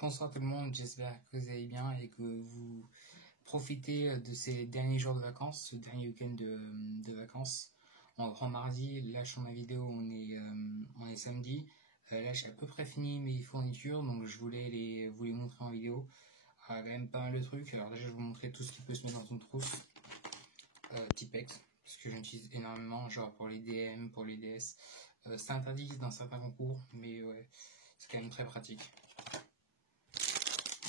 Bonsoir tout le monde, j'espère que vous allez bien et que vous profitez de ces derniers jours de vacances, ce dernier week-end de vacances. On reprend mardi, là sur ma vidéo on est samedi. Là j'ai à peu près fini mes fournitures, donc je voulais vous les montrer en vidéo. Il y a quand même pas mal de trucs, alors déjà je vais vous montrer tout ce qui peut se mettre dans une trousse. Tipex, parce que j'utilise énormément, genre pour les DM, pour les DS. C'est interdit dans certains concours, mais ouais, c'est quand même très pratique.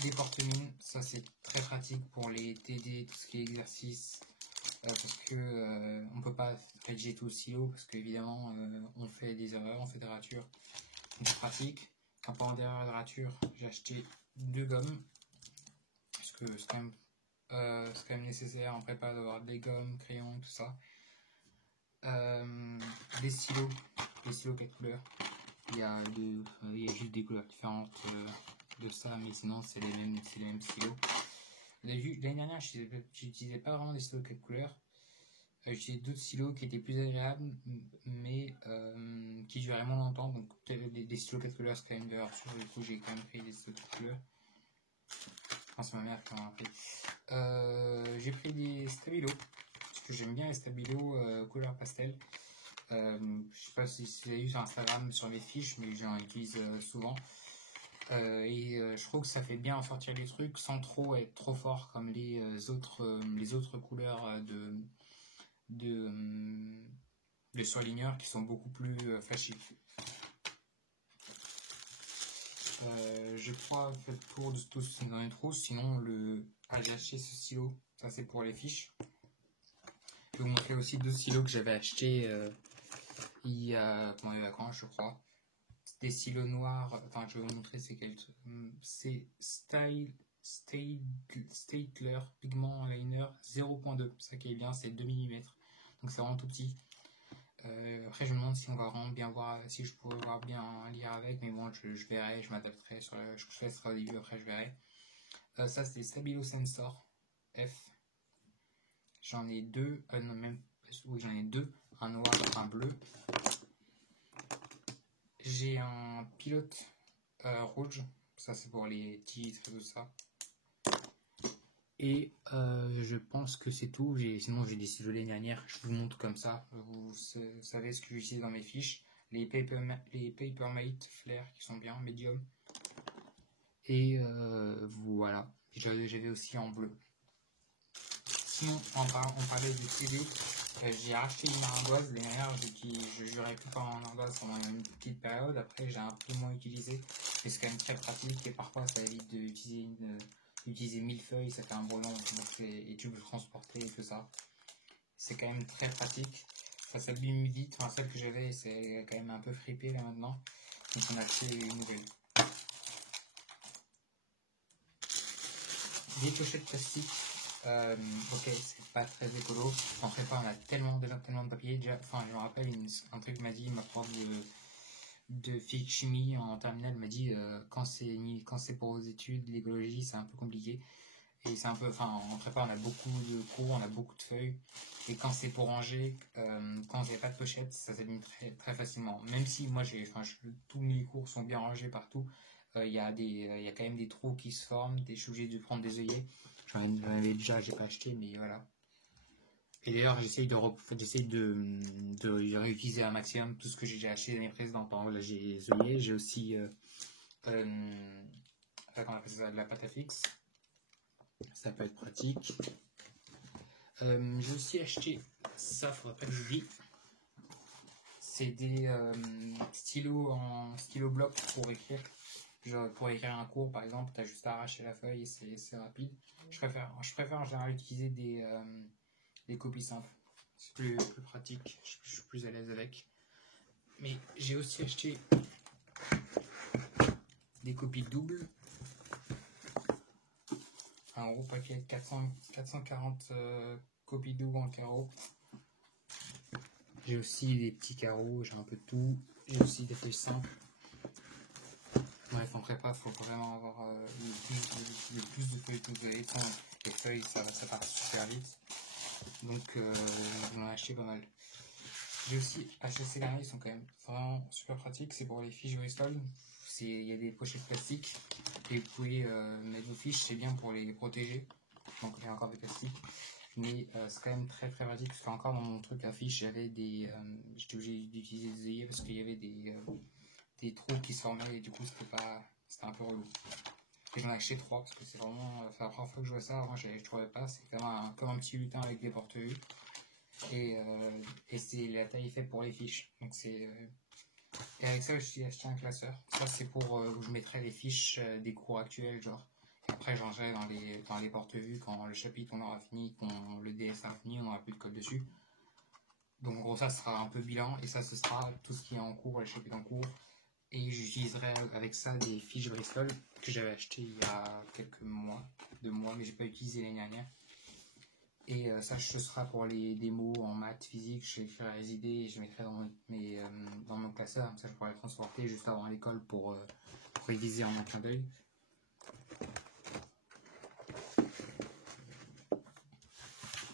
Des porte-mines, ça c'est très pratique pour les TD, tout ce qui est exercice, parce que on peut pas rédiger tout le silo, parce qu'évidemment on fait des erreurs, on fait des ratures, donc c'est pratique. En parlant d'erreurs et de ratures, j'ai acheté 2 gommes, parce que c'est quand même nécessaire en prépa d'avoir des gommes, crayons, tout ça. Des stylos quelle couleur, il y a juste des couleurs différentes de ça, mais sinon c'est les mêmes stylos. L'année dernière j'utilisais pas vraiment des stylos quelle couleur, j'utilisais d'autres stylos qui étaient plus agréables mais qui duraient moins longtemps, donc des stylos quelle couleur c'est quand même de leur sûr, du coup j'ai quand même pris des stylos quelle couleur. Enfin, c'est ma mère qui en a pris. J'ai pris des stabilos, parce que j'aime bien les stabilos couleur pastel. Je sais pas si vous avez vu sur Instagram, sur les fiches, mais j'en utilise souvent. Je trouve que ça fait bien ressortir les trucs sans trop être trop fort comme les autres couleurs de surligneurs qui sont beaucoup plus flashy. Je crois faire le tour de tous dans les trous, sinon j'ai acheté ce stylo, ça c'est pour les fiches. Je vais vous montrer aussi 2 stylos que j'avais achetés il y a pendant les vacances, je crois. Des stylos noirs, enfin je vais vous montrer c'est Staedtler Pigment Liner 0.2, ça qui est bien, c'est 2 mm, donc c'est vraiment tout petit. Après je me demande si on va vraiment bien voir, si je pourrais voir bien lire avec, mais bon je verrai, je m'adapterai je laisserai au début, après je verrai. Ça c'est Stabilo Sensor F, j'en ai 2, non même, oui j'en ai 2, un noir et un bleu. J'ai un pilote rouge, ça c'est pour les titres et tout ça. Et je pense que c'est tout. Sinon j'ai des stylos l'année dernière, je vous montre comme ça, vous savez ce que j'utilise dans mes fiches. Les Papermate Flair qui sont bien, medium. Et voilà, j'avais aussi en bleu. Sinon on parlait du stylo. J'ai racheté une ardoise l'année dernière, j'aurais pu faire en ardoise pendant une petite période, après j'ai un peu moins utilisé, mais c'est quand même très pratique et parfois ça évite d'utiliser 1000 feuilles, ça fait un brelan et tu peux transporter et tout ça. C'est quand même très pratique, ça s'abîme vite, enfin celle que j'avais c'est quand même un peu fripé là maintenant, donc on a acheté une nouvelle. Des pochettes plastiques. Ok, c'est pas très écolo. En prépa, on a tellement de papier. Déjà, enfin, je me rappelle un truc m'a dit ma prof de chimie en terminale m'a dit quand c'est pour vos études, l'écologie c'est un peu compliqué. Et c'est un peu, enfin, en prépa, on a beaucoup de cours, on a beaucoup de feuilles. Et quand c'est pour ranger, quand j'ai pas de pochette, ça s'abîme très, très facilement. Même si moi, tous mes cours sont bien rangés partout, il y a quand même des trous qui se forment. Je suis obligé de prendre des œillets. J'en avais déjà, j'ai pas acheté, mais voilà. Et d'ailleurs, j'essaye de réutiliser un maximum tout ce que j'ai déjà acheté l'année précédente. Par exemple, là, j'ai les œillets, j'ai aussi, comment on appelle ça, de la pâte à fixe. Ça peut être pratique. J'ai aussi acheté ça, faudrait pas que j'oublie. C'est des stylos en stylo bloc pour écrire. Genre pour écrire un cours par exemple, tu as juste à arracher la feuille et c'est rapide. Je préfère en général utiliser des copies simples. C'est plus pratique, je suis plus à l'aise avec. Mais j'ai aussi acheté des copies doubles. Un gros paquet de 440 copies doubles en carreaux. J'ai aussi des petits carreaux, j'ai un peu de tout. J'ai aussi des feuilles simples. Bref, en prépa, il faut vraiment avoir le plus de feuilles que vous avez. Les feuilles, ça part super vite. Donc, on en a acheté pas mal. J'ai aussi acheté ces derniers, ils sont quand même vraiment super pratiques. C'est pour les fiches Bristol. Il y a des pochettes plastiques et vous pouvez mettre vos fiches, c'est bien pour les protéger. Donc il y a encore des plastiques. Mais c'est quand même très très pratique parce qu'encore dans mon truc à fiches, j'avais des. J'étais obligé d'utiliser des œillets parce qu'il y avait des trous qui se formaient et du coup c'était un peu relou. Et j'en ai acheté 3 parce que c'est vraiment. C'est la première fois que je vois ça, avant je ne trouvais pas. C'est comme un petit lutin avec des porte-vues. Et c'est la taille est faite pour les fiches. Donc et avec ça, je suis acheté un classeur. Ça, c'est pour où je mettrai les fiches des cours actuels, genre. Et après, j'en rangerai dans les porte-vues quand le chapitre on aura fini, quand le DS sera fini, on n'aura plus de code dessus. Donc, en gros, ça sera un peu bilan. Et ça, ce sera tout ce qui est en cours, les chapitres en cours. Et j'utiliserai avec ça des fiches Bristol que j'avais achetées il y a quelques mois, 2 mois, mais j'ai pas utilisé l'année dernière. Et ça, ce sera pour les démos en maths, physique, je ferai les idées et je mettrai dans mon classeur, comme ça je pourrai les transporter juste avant l'école pour réviser en un clin d'œil.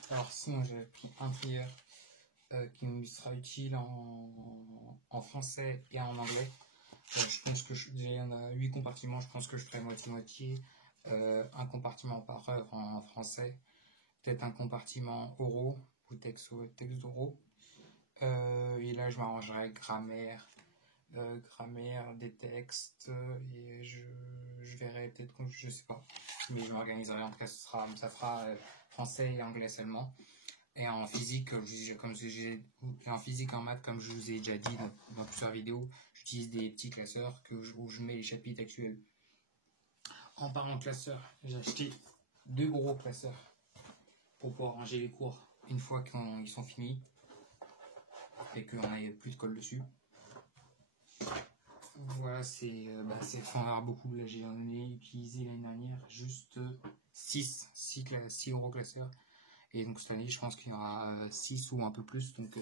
Alors sinon j'ai pris un trieur qui me sera utile en français et en anglais. Je pense que il y en a 8 compartiments, je pense que je ferai moitié-moitié. Un compartiment par œuvre en français, peut-être un compartiment oraux ou texte oraux. Et là je m'arrangerai avec grammaire, des textes, et je verrai peut-être, je sais pas, mais je m'organiserai. En tout cas ça fera français et anglais seulement. Et en physique, en physique, en maths, comme je vous ai déjà dit dans plusieurs vidéos, j'utilise des petits classeurs où je mets les chapitres actuels. En parlant de classeurs, j'ai acheté 2 gros classeurs pour pouvoir ranger les cours une fois qu'ils sont finis et qu'on n'ait plus de colle dessus. Voilà, c'est faut en avoir beaucoup. Là, j'en ai utilisé l'année dernière juste 6 gros classeurs. Et donc cette année, je pense qu'il y en aura 6 ou un peu plus. Donc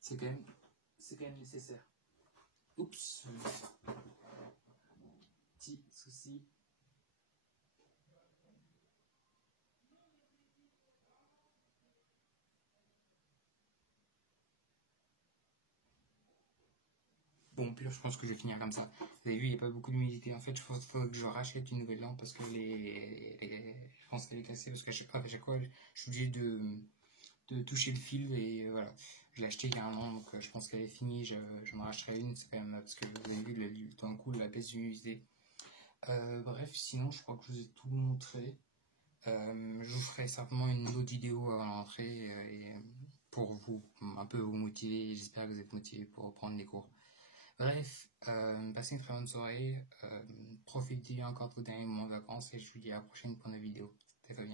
c'est quand même nécessaire. Oups. Petit souci. Bon, puis là, je pense que je vais finir comme ça. Vous avez vu, il n'y a pas beaucoup d'humidité. En fait, je pense qu'il faut que je rachète une nouvelle lampe parce que je pense qu'elle est cassée. Parce qu'à chaque fois, je suis obligé de toucher le fil. Et voilà, je l'ai acheté il y a un an, donc je pense qu'elle est finie. Je m'en racheterai une. C'est quand même parce que vous avez vu, le temps cool, la baisse d'humidité. Bref, sinon, je crois que je vous ai tout montré. Je vous ferai certainement une autre vidéo avant l'entrée pour un peu vous motiver. J'espère que vous êtes motivés pour reprendre les cours. Bref, passez une très bonne soirée, profitez encore de vos derniers moments de vacances et je vous dis à la prochaine pour une vidéo. C'était Fabien.